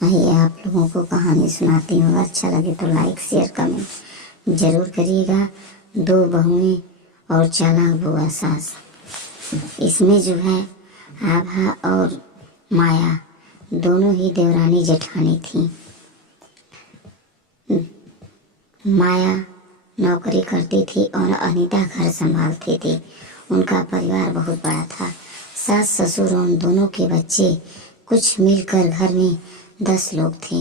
आइए आप लोगों को कहानी सुनाती हूँ। अच्छा लगे तो लाइक शेयर कमेंट जरूर करिएगा। दो बहुएं और चालाक बुआ सास। इसमें जो है आभा और माया दोनों ही देवरानी जेठानी थी। माया नौकरी करती थी और अनीता घर संभालती थी। उनका परिवार बहुत बड़ा था। सास ससुर और दोनों के बच्चे कुछ मिलकर घर में 10 लोग थे।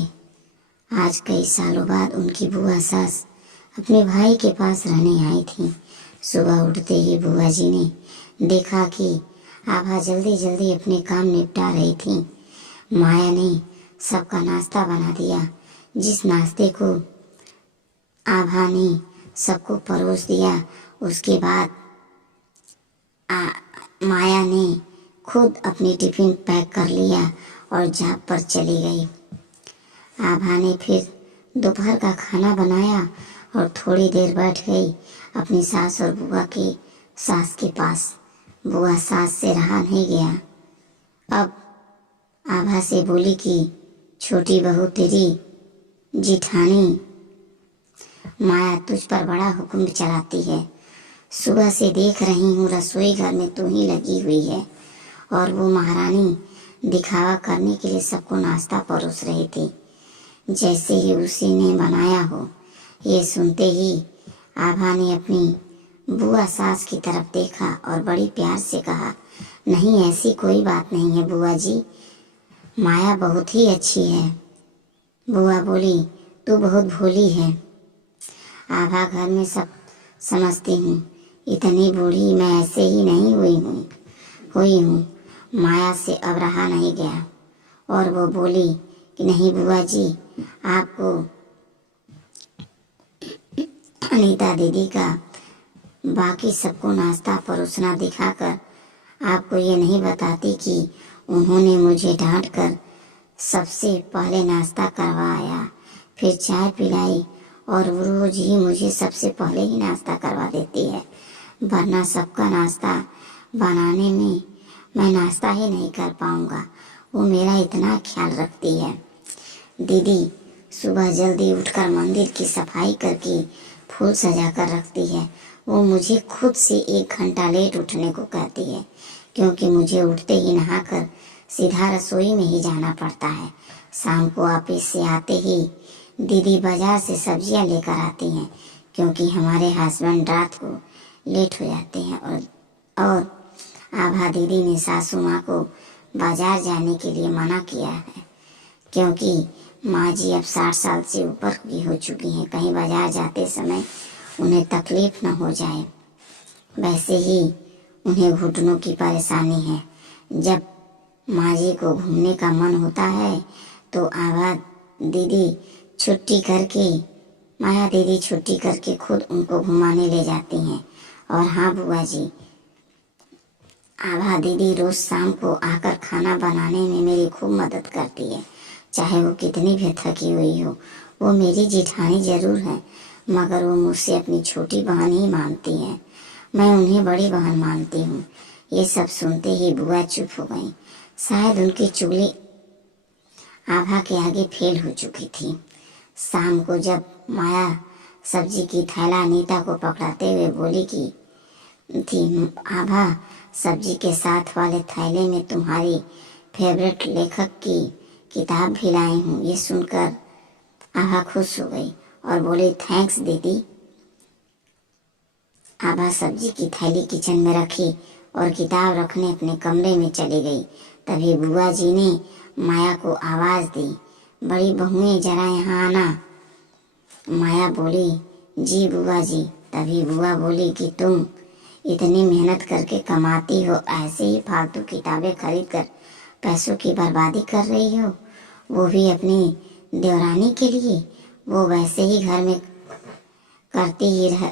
आज कई सालों बाद उनकी बुआ सास अपने भाई के पास रहने आई थी। सुबह उठते ही बुआ जी ने देखा कि आभा जल्दी जल्दी अपने काम निपटा रही थी। माया ने सबका नाश्ता बना दिया। जिस नाश्ते को आभा ने सबको परोस दिया, उसके बाद माया ने खुद अपनी टिफिन पैक कर लिया और जॉब पर चली गई। आभा ने फिर दोपहर का खाना बनाया और थोड़ी देर बैठ गई अपनी सास और बुआ के सास के पास। बुआ सास से रहा नहीं गया। अब आभा से बोली कि छोटी बहू तेरी जिठानी माया तुझ पर बड़ा हुक्म चलाती है। सुबह से देख रही हूँ रसोई घर में तू ही लगी हुई है और वो महारानी दिखावा करने के लिए सबको नाश्ता परोस रही थी, जैसे ही उसी ने बनाया हो। ये सुनते ही आभा ने अपनी बुआ सास की तरफ देखा और बड़ी प्यार से कहा, नहीं ऐसी कोई बात नहीं है बुआ जी, माया बहुत ही अच्छी है। बुआ बोली, तू बहुत भोली है। आभा घर में सब समझती हूँ, इतनी बूढ़ी मैं ऐसे ही नहीं हुई हूँ। माया से अब रहा नहीं गया और वो बोली कि नहीं बुआ जी, आपको अनीता दीदी का बाकी सबको नाश्ता परोसना दिखाकर आपको ये नहीं बताती कि उन्होंने मुझे डांट कर सबसे पहले नाश्ता करवाया, फिर चाय पिलाई और वो रोज ही मुझे सबसे पहले ही नाश्ता करवा देती है, वरना सबका नाश्ता बनाने में मैं नाश्ता ही नहीं कर पाऊंगा। वो मेरा इतना ख्याल रखती है। दीदी सुबह जल्दी उठकर मंदिर की सफाई करके फूल सजा कर रखती है। वो मुझे खुद से 1 घंटा लेट उठने को कहती है, क्योंकि मुझे उठते ही नहाकर सीधा रसोई में ही जाना पड़ता है। शाम को ऑफिस से आते ही दीदी बाजार से सब्जियां लेकर आती हैं, क्योंकि हमारे हस्बैंड रात को लेट हो जाते हैं। और आभा दीदी ने सासू माँ को बाजार जाने के लिए मना किया है, क्योंकि माँ जी अब 60 साल से ऊपर की हो चुकी हैं, कहीं बाजार जाते समय उन्हें तकलीफ न हो जाए। वैसे ही उन्हें घुटनों की परेशानी है। जब माँ जी को घूमने का मन होता है तो आभा दीदी माया दीदी छुट्टी करके खुद उनको घुमाने ले जाती हैं। और हाँ बुआ जी, आभा दीदी रोज शाम को आकर खाना बनाने में मेरी खूब मदद करती है, चाहे वो कितनी भी थकी हुई हो। वो मेरी जेठानी जरूर है, मगर वो मुझसे अपनी छोटी बहन ही मानती है। मैं उन्हें बड़ी बहन मानती हूँ। ये सब सुनते ही बुआ चुप हो गई। शायद उनकी चुगली आभा के आगे फेल हो चुकी थी। शाम को जब माया सब्जी की थैला अनीता को पकड़ाते हुए बोली कि थी, आभा सब्जी के साथ वाले थैले में तुम्हारी फेवरेट लेखक की किताब भी लाई हूँ। ये सुनकर आभा खुश हो गई और बोली, थैंक्स दीदी। आभा सब्जी की थैली किचन में रखी और किताब रखने अपने कमरे में चली गई। तभी बुआ जी ने माया को आवाज दी, बड़ी बहुएं जरा यहाँ आना। माया बोली, जी बुआ जी। तभी बुआ बोली कि तुम इतनी मेहनत करके कमाती हो, ऐसे ही फालतू किताबें खरीद कर पैसों की बर्बादी कर रही हो, वो भी अपनी देवरानी के लिए। वो वैसे ही घर में करती ही है,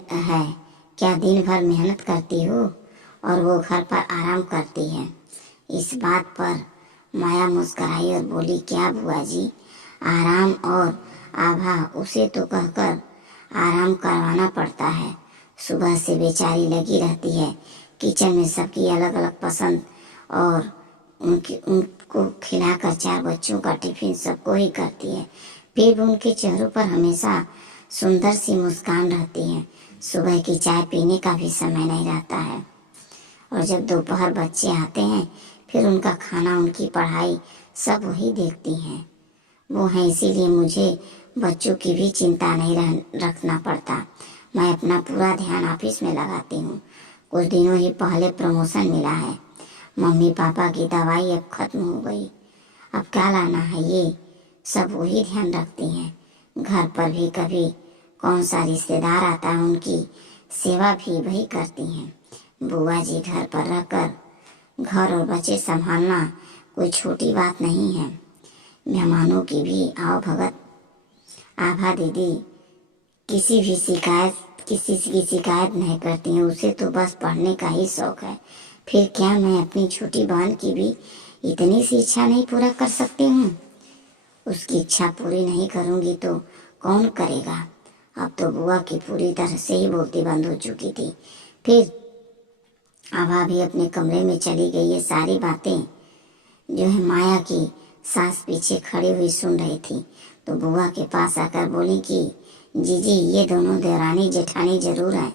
क्या दिन भर मेहनत करती हो और वो घर पर आराम करती है। इस बात पर माया मुस्कुराई और बोली, क्या बुआ जी, आराम और आभा उसे तो कहकर आराम करवाना पड़ता है। सुबह से बेचारी लगी रहती है किचन में, सबकी अलग अलग पसंद और उनको खिलाकर 4 बच्चों का टिफिन सबको ही करती है। फिर भी उनके चेहरों पर हमेशा सुंदर सी मुस्कान रहती है। सुबह की चाय पीने का भी समय नहीं रहता है। और जब दोपहर बच्चे आते हैं, फिर उनका खाना, उनकी पढ़ाई सब वही देखती हैं। वो हैं, इसीलिए मुझे बच्चों की भी चिंता नहीं रखना पड़ता। मैं अपना पूरा ध्यान ऑफिस में लगाती हूँ। कुछ दिनों ही पहले प्रमोशन मिला है। मम्मी पापा की दवाई अब खत्म हो गई। अब क्या लाना है, ये सब वही ध्यान रखती हैं। घर पर भी कभी कौन सा रिश्तेदार आता है, उनकी सेवा भी वही करती हैं। बुआ जी घर पर रहकर घर और बच्चे संभालना कोई छोटी बात नहीं है। मेहमानों की भी आओ भगत। आभा दीदी किसी की शिकायत नहीं करती हैं। उसे तो बस पढ़ने का ही शौक है। फिर क्या मैं अपनी छोटी बहन की भी इतनी सी इच्छा नहीं पूरा कर सकती हूँ? उसकी इच्छा पूरी नहीं करूँगी तो कौन करेगा? अब तो बुआ की पूरी तरह से ही बोलती बंद हो चुकी थी। फिर आभा भी अपने कमरे में चली गई। ये सारी बातें जो है माया की सास पीछे खड़ी हुई सुन रही थी, तो बुआ के पास आकर बोली कि जीजी, ये दोनों देवरानी जेठानी जरूर हैं,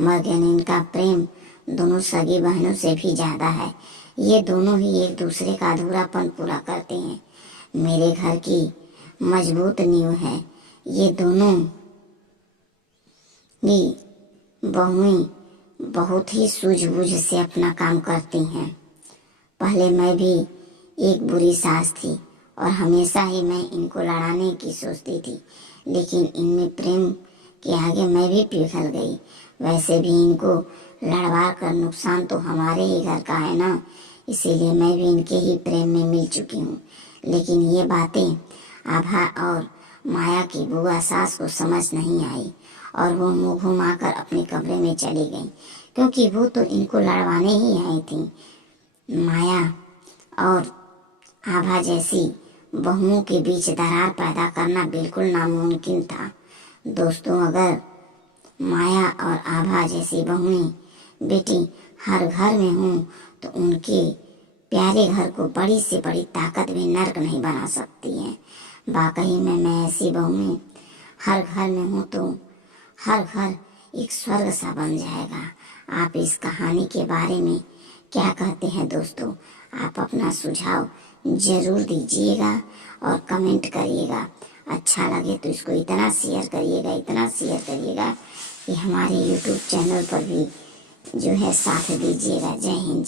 मगर इनका प्रेम दोनों सगी बहनों से भी ज्यादा है। ये दोनों ही एक दूसरे का अधूरापन पूरा करते हैं। मेरे घर की मजबूत नींव है। ये दोनों ही बहुएं बहुत ही सूझबूझ से अपना काम करती हैं। पहले मैं भी एक बुरी सास थी और हमेशा ही मैं इनको लड़ाने की सोचती थी, लेकिन इनमें प्रेम के आगे मैं भी पिघल गई। वैसे भी इनको लड़वा कर नुकसान तो हमारे ही घर का है ना, इसीलिए मैं भी इनके ही प्रेम में मिल चुकी हूँ। लेकिन ये बातें आभा और माया की बुआ सास को समझ नहीं आई और वो मुँह घुमाकर अपने कमरे में चली गई, क्योंकि वो तो इनको लड़वाने ही आई थी। माया और आभा जैसी बहुओं के बीच दरार पैदा करना बिल्कुल नामुमकिन था। दोस्तों, अगर माया और आभा जैसी बहुएं बेटी हर घर में हों तो उनके प्यारे घर को बड़ी से बड़ी ताकत भी नर्क नहीं बना सकती है। वाकई में मैं ऐसी बहुएं हर घर में हूँ तो हर घर एक स्वर्ग सा बन जाएगा। आप इस कहानी के बारे में क्या कहते हैं दोस्तों? आप अपना सुझाव जरूर दीजिएगा और कमेंट करिएगा। अच्छा लगे तो इसको इतना शेयर करिएगा कि हमारे YouTube चैनल पर भी जो है साथ दीजिएगा। जय हिंद।